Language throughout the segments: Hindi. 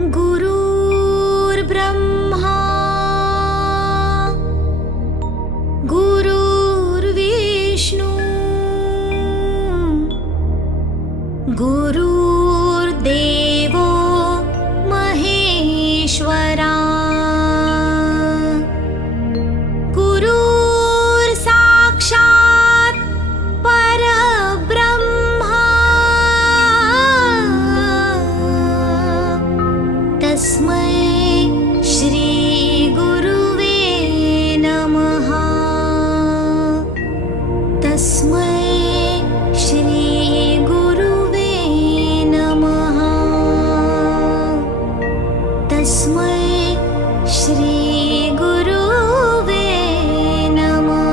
गुरुर्ब्रह्मा गुरुर्विष्णु गुरुर्देवो महेश्वरा गुरुर्साक्षात् परब्रह्मा तस्मै श्री गुरुवे नमः। तस्मै श्री गुरुवे नमः। तस्मै श्री गुरुवे नमः।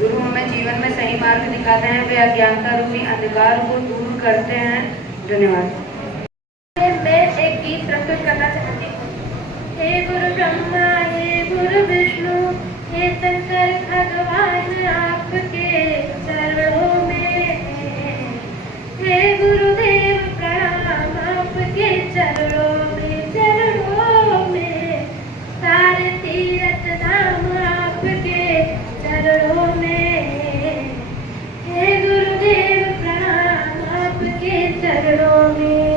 गुरु हमें जीवन में सही मार्ग दिखाते हैं, वे अज्ञानता रूपी अंधकार को दूर करते हैं। धन्यवाद। मैं एक गीत प्रस्तुत करना चाहती हूँ। हे गुरु ब्रह्मा, हे गुरु विष्णु, हे शंकर भगवान, आपके चरणों में हे गुरुदेव प्रणाम, आपके चरणों में सारे तीर्थ धाम आपके चरणों में। हे गुरुदेव प्रणाम, आपके चरणों में।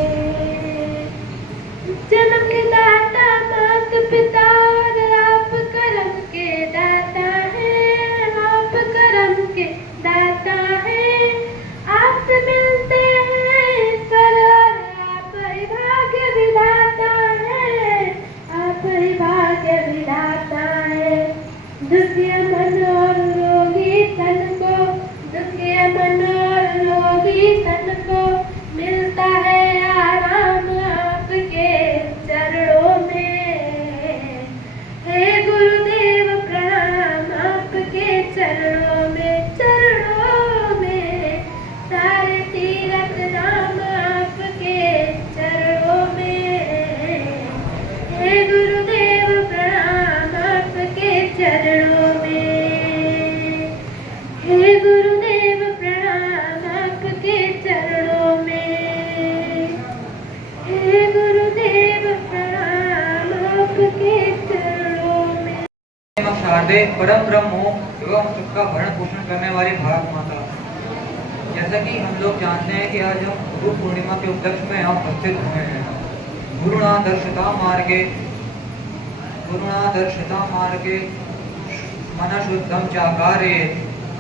शारदे परम ब्रह्म एवं सबका भरण पोषण करने वाली भारत माता। जैसा कि हम लोग जानते हैं कि आज हम गुरु पूर्णिमा के उपलक्ष्य में यहाँ उपस्थित हुए हैं। गुरुणा मार्गे मनशुद्धम चाकारे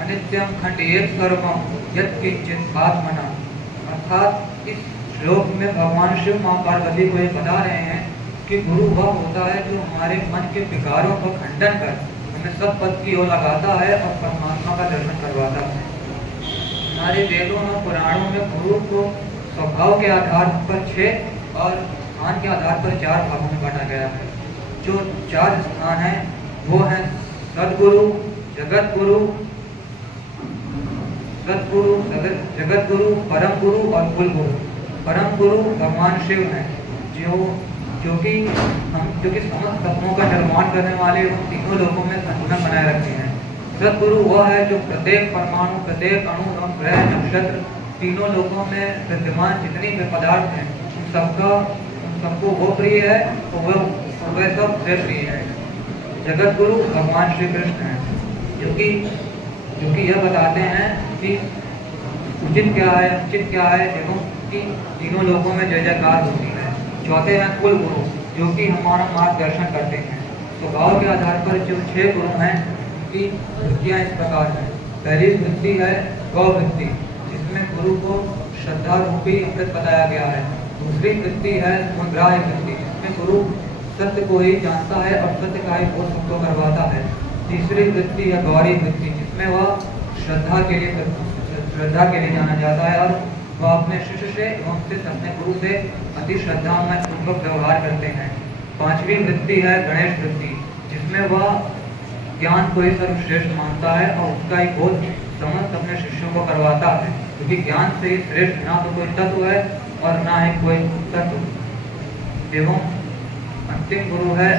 अनित्यम खंडेत सर्वम यत् किंचित आत्मना। अर्थात इस श्लोक में भगवान शिव मां पार्वती को ये बता रहे हैं कि गुरु वह होता है जो हमारे मन के विकारों का खंडन कर हमें सब पद की ओर लगाता है और परमात्मा का दर्शन करवाता है। हमारे वेदों और पुराणों में गुरु को स्वभाव के आधार पर 6 और स्थान के आधार पर 4 भागों में बांटा गया है। जो 4 स्थान हैं वो हैं सदगुरु, जगत गुरु, परम गुरु और कुल गुरु। परम गुरु भगवान शिव हैं जो कि समस्त तत्वों का निर्माण करने वाले उन तीनों लोकों में संतुलन बनाए रखते हैं। सदगुरु वह है जो प्रत्येक परमाणु, प्रत्येक अणु एवं ग्रह, नक्षत्र तीनों लोकों में विद्यमान जितनी भी पदार्थ हैं उन सबको वो प्रिय है और वह सब प्रिय है। जगत गुरु भगवान श्री कृष्ण हैं जो कि यह बताते हैं कि उचित क्या है, अनुचित क्या है एवं कि तीनों लोगों में जय जयकार होती है। चौथे हैं कुल गुरु जो कि हमारा मार्गदर्शन करते हैं। स्वभाव के आधार पर जो 6 गुरु हैं उनकी वृत्तियाँ इस प्रकार हैं। पहली वृत्ति है गौ वृत्ति, जिसमें गुरु को श्रद्धा रूपी अमृत बताया गया है। दूसरी वृत्ति है मुद्राय वृत्ति, जिसमें गुरु सत्य को ही जानता है और सत्य का ही बोध सबको करवाता है। तीसरी वृत्ति है गौरी वृत्ति, जिसमें वह श्रद्धा के लिए जाना जाता है और वह अपने शिष्य से एवं अपने गुरु से अति श्रद्धा में पूर्वक व्यवहार करते हैं। 5वीं वृत्ति है गणेश वृत्ति, जिसमें वह ज्ञान को ही सर्वश्रेष्ठ मानता है और उसका ही बोध समस्त अपने शिष्यों को करवाता है, क्योंकि ज्ञान से ही श्रेष्ठ ना तो कोई तत्व है और ना ही कोई तत्व। एवं अंतिम गुरु है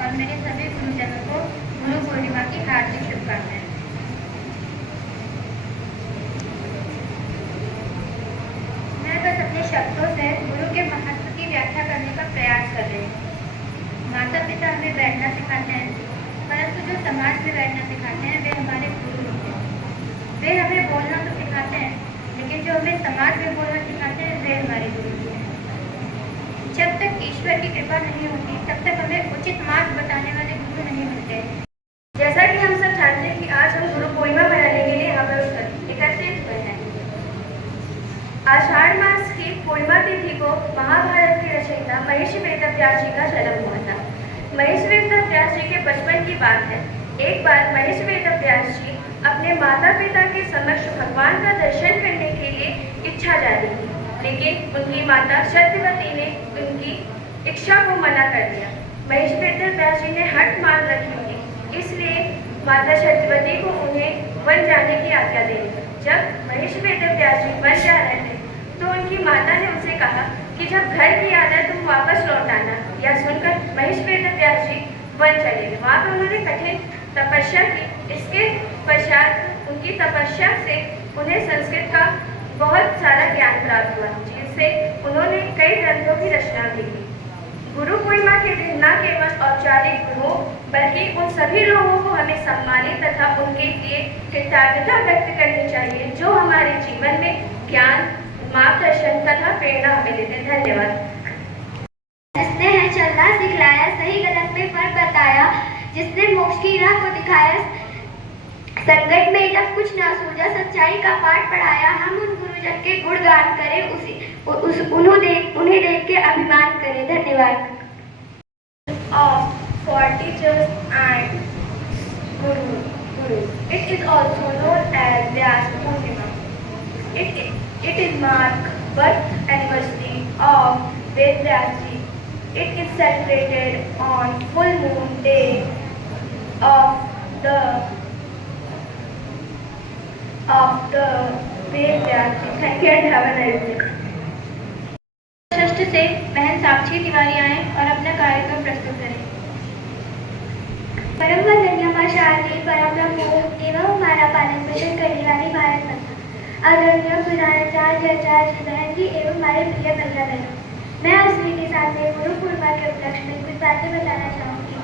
और मेरे सभी गुरुजनों को गुरु पूर्णिमा की हार्दिक शुभकामनाएं। मैं बस अपने शब्दों से गुरु के महत्व की व्याख्या करने का प्रयास कर रही हूँ। माता पिता हमें बैठना सिखाते हैं, परंतु जो समाज में बैठना सिखाते हैं वे हमारे गुरु होते हैं। वे हमें बोलना तो सिखाते हैं, लेकिन जो हमें समाज में बोलना सिखाते हैं वे हमारे गुरु होते हैं। जब तक ईश्वर की कृपा नहीं होती तब तक हमें उचित मार्ग बताने वाले गुरु नहीं मिलते। जैसा कि हम सब जानते हैं कि आज हम गुरु पूर्णिमा मनाने के लिए यहाँ पर एकत्रित हुए हैं। आषाढ़ मास की पूर्णिमा तिथि को महाभारत के रचयिता महर्षि वेदव्यास जी का जन्म हुआ था। महर्षि वेदव्यास जी के बचपन की बात है। एक बार महर्षि वेदव्यास जी अपने माता पिता के समक्ष भगवान का दर्शन करने के लिए इच्छा जारी की, लेकिन उनकी माता सत्यवती ने उनकी इच्छा को मना कर दिया। महर्षि वेदव्यास जी ने हट मान रखी थी, इसलिए माता सत्यवती को उन्हें वन जाने की आज्ञा दी। जब महर्षि वेदव्यास जी वन जा रहे थे तो उनकी माता ने उनसे कहा कि जब घर की याद है तुम वापस लौट आना। यह सुनकर महर्षि वेदव्यास जी वन चले गए। वहाँ पर उन्होंने कठिन तपस्या की। इसके पश्चात उनकी तपस्या से उन्हें संस्कृत का बहुत सारा ज्ञान प्राप्त हुआ, जिससे उन्होंने कई ग्रंथों की रचना की। गुरु पूर्णिमा के दिन न केवल औपचारिक गुरुओं बल्कि उन सभी लोगों को हमें सम्मानित तथा उनके लिए कृतज्ञता व्यक्त करनी चाहिए जो हमारे जीवन में ज्ञान, मार्गदर्शन तथा प्रेरणा हमें देते हैं। धन्यवाद। जिसने है चलना सिखलाया, सही गलत में फर्क बताया, जिसने मोक्ष की राह को दिखाया, संकट में जब कुछ ना सूझा सच्चाई का पाठ पढ़ाया। हम उन गुरुजन के गुणगान करें, उन्हें देख के अभिमान करें। धन्यवाद। For teachers and Guru. It is also known as Vyas Purnima. It is marked birth anniversary of Ved Vyas Ji. It is celebrated on full moon day of the Ved Vyas Ji. Thank you and have a nice day. से बहन साक्षी तिवारी आए और अपना कार्यक्रम प्रस्तुत करें। परम वंदनीय मां शारदे, परम ब्रह्म एवं हमारा पालन पोषण करने वाली भारत माता, आदरणीय प्रधानाचार्य आचार्य बहन जी एवं हमारे प्रिय भैया बहनों, मैं अस्मी के साथ में गुरु पूर्णिमा के उपलक्ष्य में कुछ बातें बताना चाहूँगी।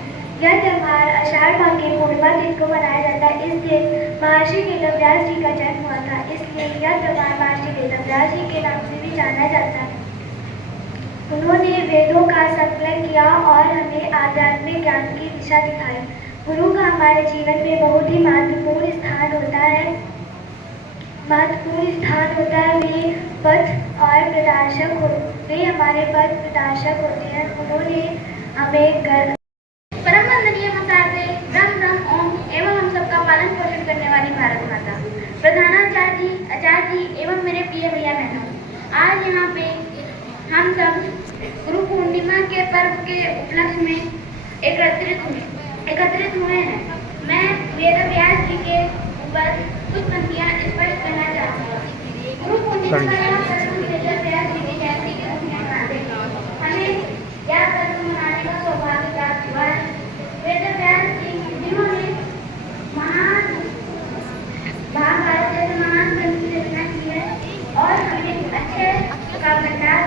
यह त्यौहार आषाढ़ माह के पूर्णिमा दिन को मनाया जाता है। इस दिन महर्षि वेदव्यास जी का जन्म हुआ था, इसलिए यह त्यौहार महर्षि वेदव्यास जी के नाम से भी जाना जाता है। उन्होंने वेदों का संकलन किया और हमें आध्यात्मिक ज्ञान की दिशा दिखाई। गुरु का हमारे जीवन में बहुत ही महत्वपूर्ण स्थान होता है। वे पथ और प्रदर्शक वे हमारे पथ प्रदर्शक होते हैं। उन्होंने हमें परम वंदनीय मताते ब्रह्म ब्रह्म ओम एवं हम सबका पालन पोषण करने वाली भारत माता, प्रधानाचार्य जी, आचार्य जी एवं मेरे प्रिय भैया बहनों, आज यहाँ पे हम सब गुरु पूर्णिमा के पर्व के उपलक्ष्य में एकत्रित हुए हैं। मैं वेदव्यास जी के ऊपर कुछ पंक्तियाँ स्पष्ट करना चाहती हूँ। गुरु पूर्णिमा का पर्व वेदव्यास जी की जयंती के रूप में मनाते हैं। हमें यह पर्व मनाने का सौभाग्य प्राप्त हुआ है। वेदव्यास जी जिन्होंने महाभारत जैसे महान ग्रंथ की रचना की है और हमें अच्छे का भंडार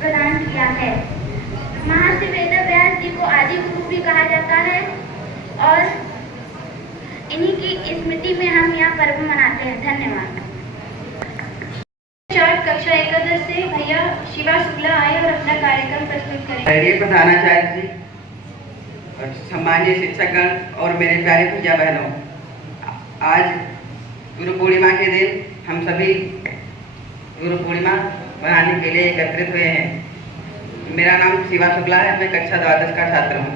प्रदान किया है। महर्षि वेदव्यास जी को आदि गुरु भी कहा जाता है और इन्हीं की स्मृति में हम यह पर्व मनाते हैं। धन्यवाद। कक्षा 11 से भैया शिवा शुक्ला आए और अपना कार्यक्रम प्रस्तुत करें। प्रधानाचार्य जी, सम्मानीय शिक्षकगण और मेरे प्यारे भैया बहनों, आज गुरु पूर्णिमा के दिन हम सभी गुरु पूर्णिमा मनाने के लिए एकत्रित हुए हैं। मेरा नाम शिवा शुक्ला है, मैं कक्षा 12 का छात्र हूँ।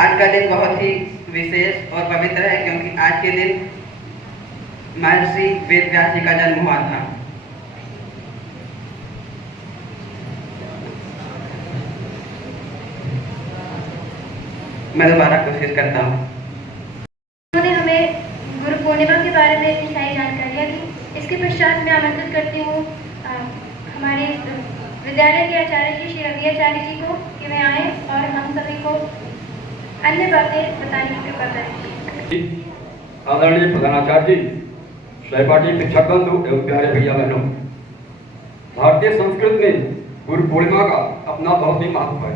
आज का दिन बहुत ही विशेष और पवित्र है क्योंकि आज के दिन महर्षि वेदव्यास जी का जन्म हुआ था। मैं दोबारा कोशिश करता हूँ। उन्होंने हमें गुरु पूर्णिमा के बारे में इतनी सारी जानकारियाँ दी। इसके पश्चात मैं आमंत्रित करती हूँ हमारे विद्यालय के आचार्य जी श्री रवि आचार्य जी को कि वे आए और हम सभी को अन्य बातें बताने की कृपा करें। आदरणीय प्रधानाचार्य जी, सहपाठी शिक्षक बंधु एवं प्यारे भैया बहनों, भारतीय संस्कृत में गुरु पूर्णिमा का अपना बहुत ही महत्व है।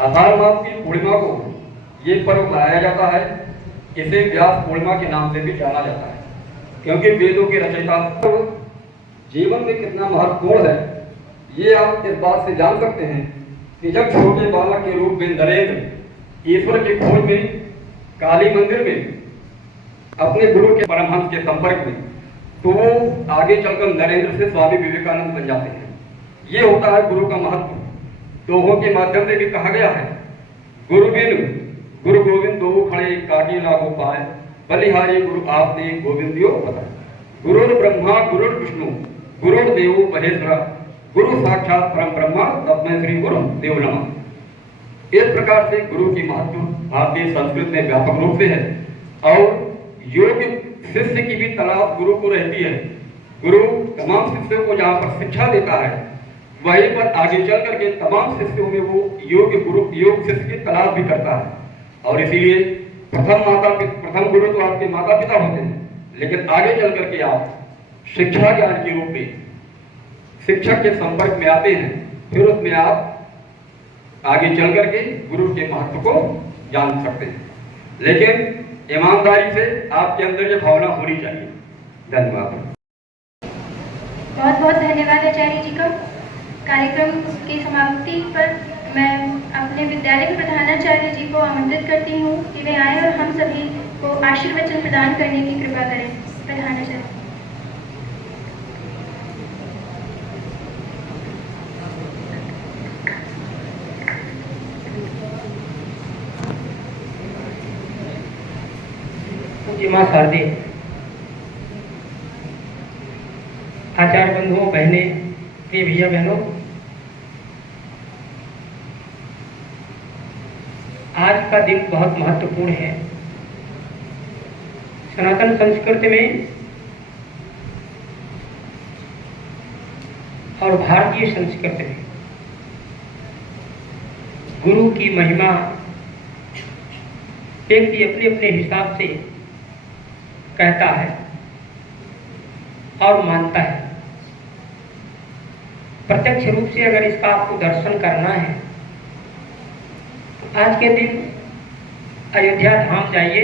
आषाढ़ मास की पूर्णिमा को ये पर्व मनाया जाता है। इसे व्यास पूर्णिमा के नाम से भी जाना जाता है क्योंकि वेदों के रचयिता जीवन में कितना महत्वपूर्ण है ये आप इस बात से जान सकते हैं कि जब छोटे बालक के रूप में नरेंद्र ईश्वर की खोज में काली मंदिर में अपने गुरु के परमहंस के संपर्क में, तो वो आगे चलकर नरेंद्र से स्वामी विवेकानंद बन जाते हैं। ये होता है गुरु का महत्व। दोहों के माध्यम से भी कहा गया है, गुरु बिन गुरु गोविंद दो खड़े काटी ना हो पाए, बलिहारी गुरु आपने गोविंदियो बताए। गुरुर ब्रह्मा गुरुर विष्णु गुरुर देवो महेश्वरा, गुरु साक्षात परम ब्रह्मा तस्मै श्री गुरु देव नमः। इस प्रकार से गुरु की महत्व भारतीय संस्कृत में व्यापक रूप से है और योग्य शिष्य की भी तलाश गुरु को रहती है। गुरु तमाम शिष्यों को जहाँ पर शिक्षा देता है वहीं पर आगे चल करके तमाम शिष्यों में वो योग शिष्य की तलाश भी करता है। और इसीलिए प्रथम गुरु तो आपके माता पिता होते हैं, लेकिन आगे चल करके आप शिक्षा ज्ञान के रूप में शिक्षक के संपर्क में आते हैं, फिर उसमें आप आगे चल करके गुरु के महत्व को जान सकते हैं। लेकिन ईमानदारी से आपके अंदर ये भावना होनी चाहिए। धन्यवाद। बहुत बहुत धन्यवाद आचार्य जी का। कार्यक्रम की समाप्ति पर मैं अपने विद्यालय के प्रधानाचार्य जी को आमंत्रित करती हूँ कि वे आए और हम सभी को आशीर्वचन प्रदान करने की कृपा करें। प्रधानाचार्य। माँ शारदी, आचार्य बंधुओं, बहनें, प्रिय भैया बहनों, आज का दिन बहुत महत्वपूर्ण है। सनातन संस्कृति में और भारतीय संस्कृति में गुरु की महिमा व्यक्ति अपने अपने हिसाब से कहता है और मानता है। प्रत्यक्ष रूप से अगर इसका आपको दर्शन करना है तो आज के दिन अयोध्या धाम जाइए।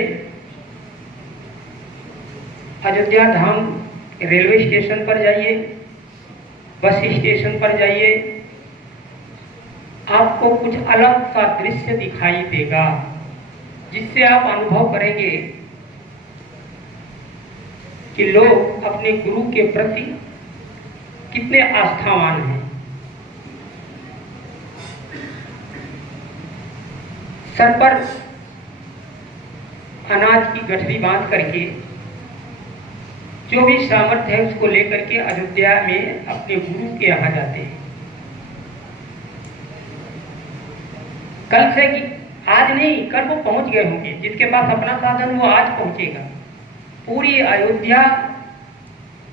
अयोध्या धाम रेलवे स्टेशन पर जाइए, बस स्टेशन पर जाइए, आपको कुछ अलग सा दृश्य दिखाई देगा जिससे आप अनुभव करेंगे कि लोग अपने गुरु के प्रति कितने आस्थावान हैं। सर पर अनाज की गठरी बांध करके जो भी सामर्थ्य है उसको लेकर के अयोध्या में अपने गुरु के यहाँ जाते हैं। कल से कि आज नहीं, कल वो पहुंच गए होंगे। जिसके पास अपना साधन वो आज पहुंचेगा। पूरी अयोध्या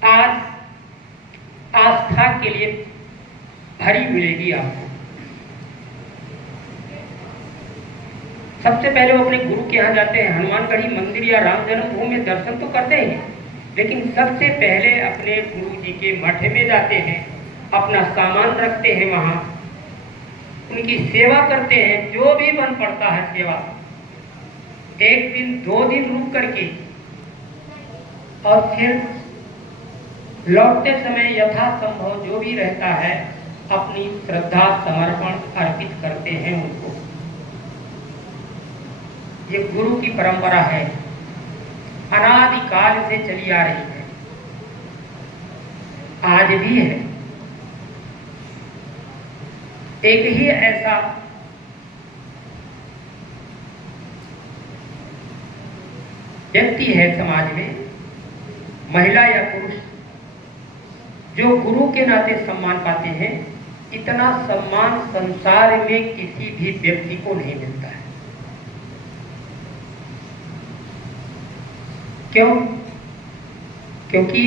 आज आस्था के लिए भरी मिलेगी आपको। सबसे पहले वो अपने गुरु के यहाँ जाते हैं। हनुमानगढ़ी मंदिर या राम जन्मभूमि में दर्शन तो करते हैं, लेकिन सबसे पहले अपने गुरु जी के मठ में जाते हैं, अपना सामान रखते हैं, वहाँ उनकी सेवा करते हैं। जो भी बन पड़ता है सेवा, 1 दिन 2 दिन रुक करके, और फिर लौटते समय यथासंभव जो भी रहता है अपनी श्रद्धा समर्पण अर्पित करते हैं उनको। ये गुरु की परंपरा है, अनादिकाल से चली आ रही है, आज भी है। एक ही ऐसा व्यक्ति है समाज में, महिला या पुरुष, जो गुरु के नाते सम्मान पाते हैं। इतना सम्मान संसार में किसी भी व्यक्ति को नहीं मिलता है। क्यों? क्योंकि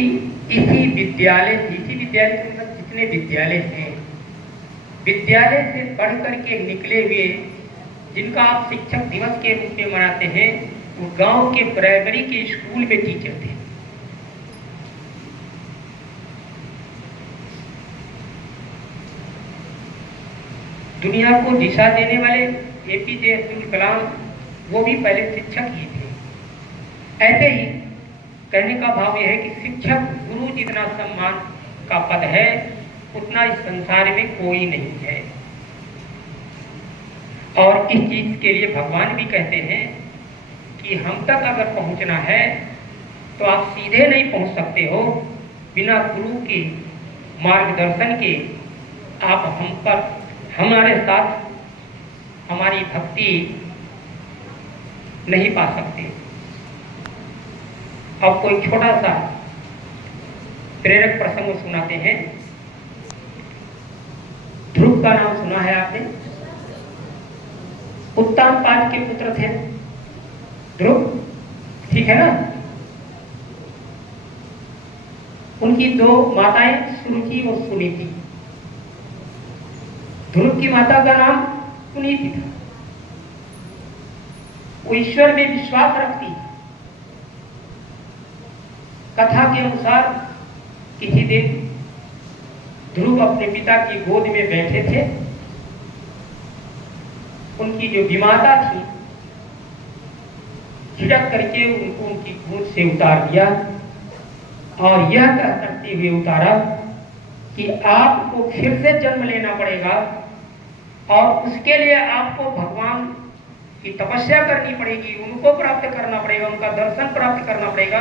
इसी विद्यालय जितने विद्यालय हैं, विद्यालय से पढ़ करके निकले हुए, जिनका आप शिक्षक दिवस के रूप में मनाते हैं, वो गांव के प्राइमरी के स्कूल में टीचर थे। दुनिया को दिशा देने वाले APJ अब्दुल कलाम, वो भी पहले शिक्षक ही थे। ऐसे ही कहने का भाव यह है कि शिक्षक गुरु जितना सम्मान का पद है, उतना इस संसार में कोई नहीं है। और इस चीज के लिए भगवान भी कहते हैं कि हम तक अगर पहुंचना है तो आप सीधे नहीं पहुंच सकते हो, बिना गुरु के मार्गदर्शन के आप हम पर हमारे साथ हमारी भक्ति नहीं पा सकते। अब कोई छोटा सा प्रेरक प्रसंग सुनाते हैं। ध्रुव का नाम सुना है आपने? उत्तानपाद के पुत्र थे ध्रुव, ठीक है ना? उनकी 2 माताएं सुरुचि और सुनीति। ध्रुव की माता का नाम सुनीति था। वो ईश्वर में विश्वास रखती। कथा के अनुसार किसी दिन ध्रुव अपने पिता की गोद में बैठे थे। उनकी जो विमाता थी, झिड़क करके उनको उनकी गोद से उतार दिया और यह करते हुए उतारा कि आपको फिर से जन्म लेना पड़ेगा और उसके लिए आपको भगवान की तपस्या करनी पड़ेगी, उनको प्राप्त करना पड़ेगा, उनका दर्शन प्राप्त करना पड़ेगा,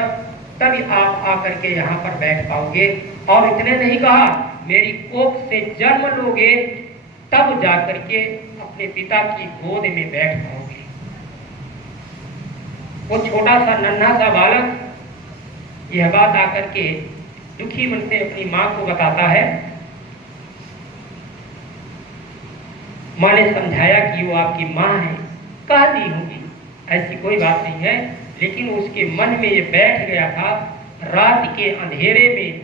तभी आप आकर के यहाँ पर बैठ पाओगे। और इतने नहीं कहा, मेरी कोख से जन्म लोगे तब जाकर के अपने पिता की गोद में बैठ पाओगे। वो छोटा सा नन्हा सा बालक यह बात आकर के दुखी मन से अपनी माँ को बताता है। माँ ने समझाया कि वो आपकी माँ है, कह दी होगी, ऐसी कोई बात नहीं है। लेकिन उसके मन में ये बैठ गया था, रात के अंधेरे में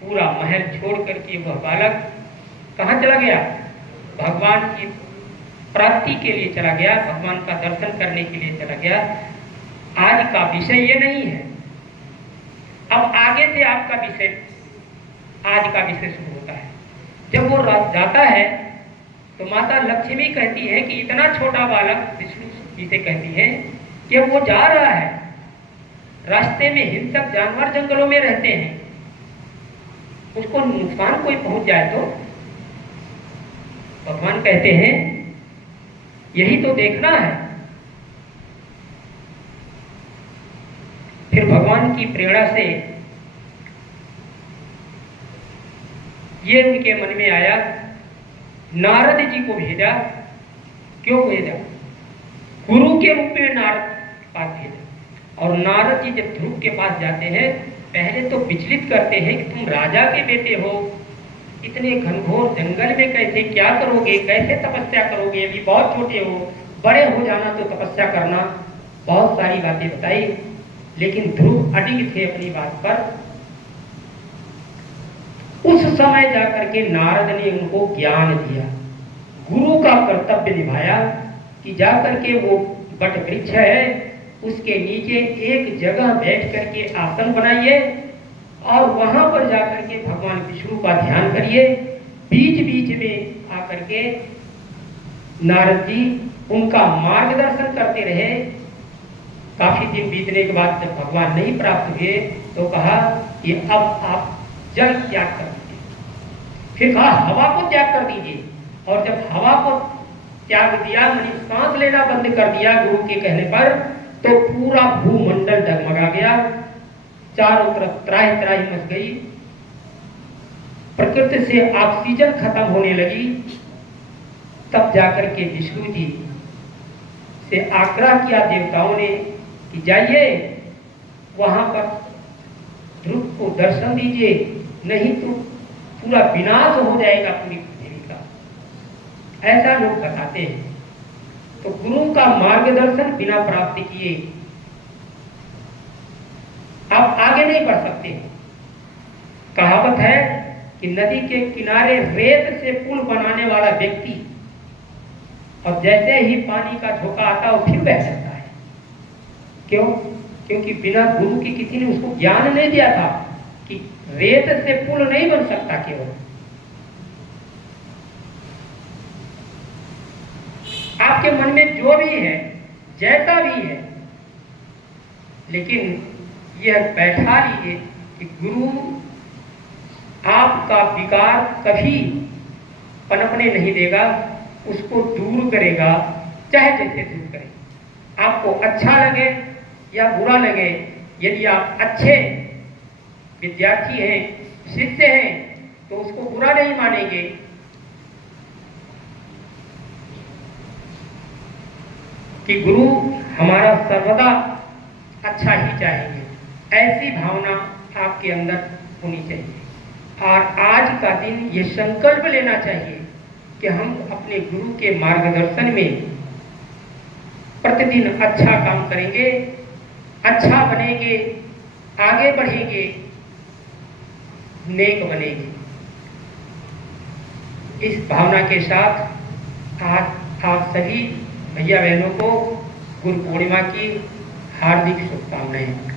पूरा महल छोड़ करके वह बालक कहाँ चला गया? भगवान की प्राप्ति के लिए चला गया, भगवान का दर्शन करने के लिए चला गया। आज का विषय ये नहीं है, अब आगे से आपका विषय, आज का विषय शुरू होता है। जब वो जाता है तो माता लक्ष्मी कहती है कि इतना छोटा बालक, विष्णु जी से कहती है कि वो जा रहा है, रास्ते में हिंसक जानवर जंगलों में रहते हैं, उसको नुकसान कोई पहुंच जाए तो भगवान कहते हैं यही तो देखना है। फिर भगवान की प्रेरणा से ये उनके मन में आया, नारद जी को भेजा। क्यों भेजा? गुरु के रूप में नारद के पास भेजा। और नारद जी जब ध्रुव के पास जाते हैं, पहले तो विचलित करते हैं कि तुम राजा के बेटे हो, इतने घनघोर जंगल में कैसे, क्या करोगे, कैसे तपस्या करोगे, अभी बहुत छोटे हो, बड़े हो जाना तो तपस्या करना, बहुत सारी बातें बताई। लेकिन ध्रुव अडिग थे अपनी बात पर। उस समय जाकर के नारद ने उनको ज्ञान दिया, गुरु का कर्तव्य निभाया कि जाकर के वो बट वृक्ष है, उसके नीचे एक जगह बैठ करके आसन बनाइए और वहां पर जाकर के भगवान विष्णु का ध्यान करिए। बीच बीच में आकर के नारद जी उनका मार्गदर्शन करते रहे। काफी दिन बीतने के बाद जब भगवान नहीं प्राप्त हुए तो कहा कि अब आप जल त्याग कर दीजिए। फिर कहा हवा को त्याग कर दीजिए। और जब हवा को त्याग दिया, मानी सांस लेना बंद कर दिया गुरु के कहने पर, तो पूरा भूमंडल डगमगा गया, चारों तरफ त्राही त्राही मच गई, प्रकृति से ऑक्सीजन खत्म होने लगी। तब जाकर के विष्णु जी से आग्रह किया देवताओं ने कि जाइए वहां पर ध्रुव को दर्शन दीजिए, नहीं तो पूरा विनाश हो जाएगा पूरी पृथ्वी का। ऐसा लोग बताते हैं। तो गुरु का मार्गदर्शन बिना प्राप्ति किए आप आगे नहीं बढ़ सकते। कहावत है कि नदी के किनारे रेत से पुल बनाने वाला व्यक्ति और जैसे ही पानी का झोंका आता है वो फिर बह जाता है। क्यों? क्योंकि बिना गुरु की किसी ने उसको ज्ञान नहीं दिया था कि रेत से पुल नहीं बन सकता। केवल आपके मन में जो भी है, जैसा भी है, लेकिन यह बैठा लीजिए कि गुरु आपका विकार कभी पनपने नहीं देगा, उसको दूर करेगा, चाहे जैसे दूर करे। आपको अच्छा लगे या बुरा लगे, यदि आप अच्छे विद्यार्थी हैं, शिष्य हैं, तो उसको बुरा नहीं मानेंगे। कि गुरु हमारा सर्वदा अच्छा ही चाहेंगे, ऐसी भावना आपके अंदर होनी चाहिए। और आज का दिन ये संकल्प लेना चाहिए कि हम अपने गुरु के मार्गदर्शन में प्रतिदिन अच्छा काम करेंगे, अच्छा बनेंगे, आगे बढ़ेंगे, नेक बनेंगे। इस भावना के साथ आज आप सभी भैया बहनों को गुरु पूर्णिमा की हार्दिक शुभकामनाएं।